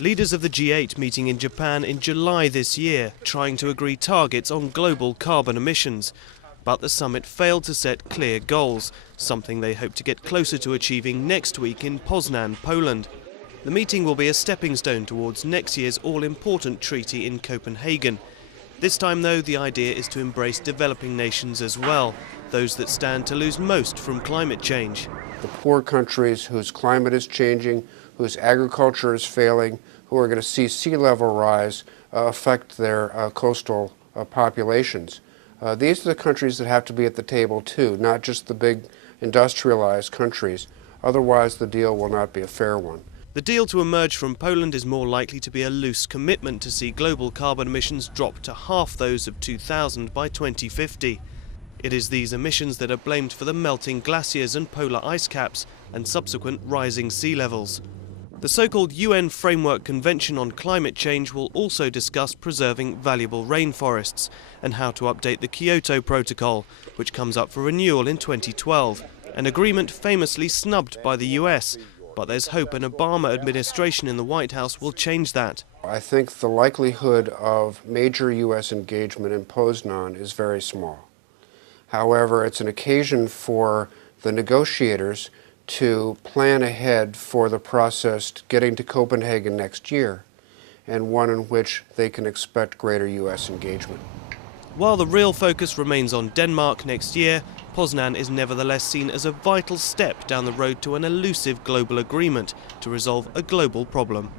Leaders of the G8 meeting in Japan in July this year, trying to agree targets on global carbon emissions. But the summit failed to set clear goals, something they hope to get closer to achieving next week in Poznan, Poland. The meeting will be a stepping stone towards next year's all-important treaty in Copenhagen. This time, though, the idea is to embrace developing nations as well, those that stand to lose most from climate change. The poor countries whose climate is changing, whose agriculture is failing, who are going to see sea level rise affect their coastal populations. These are the countries that have to be at the table too, not just the big industrialized countries. Otherwise, the deal will not be a fair one. The deal to emerge from Poland is more likely to be a loose commitment to see global carbon emissions drop to half those of 2000 by 2050. It is these emissions that are blamed for the melting glaciers and polar ice caps and subsequent rising sea levels. The so-called UN Framework Convention on Climate Change will also discuss preserving valuable rainforests and how to update the Kyoto Protocol, which comes up for renewal in 2012, an agreement famously snubbed by the US. But there's hope an Obama administration in the White House will change that. I think the likelihood of major US engagement in Poznan is very small. However, it's an occasion for the negotiators to plan ahead for the process getting to Copenhagen next year, and one in which they can expect greater US engagement. While the real focus remains on Denmark next year, Poznan is nevertheless seen as a vital step down the road to an elusive global agreement to resolve a global problem.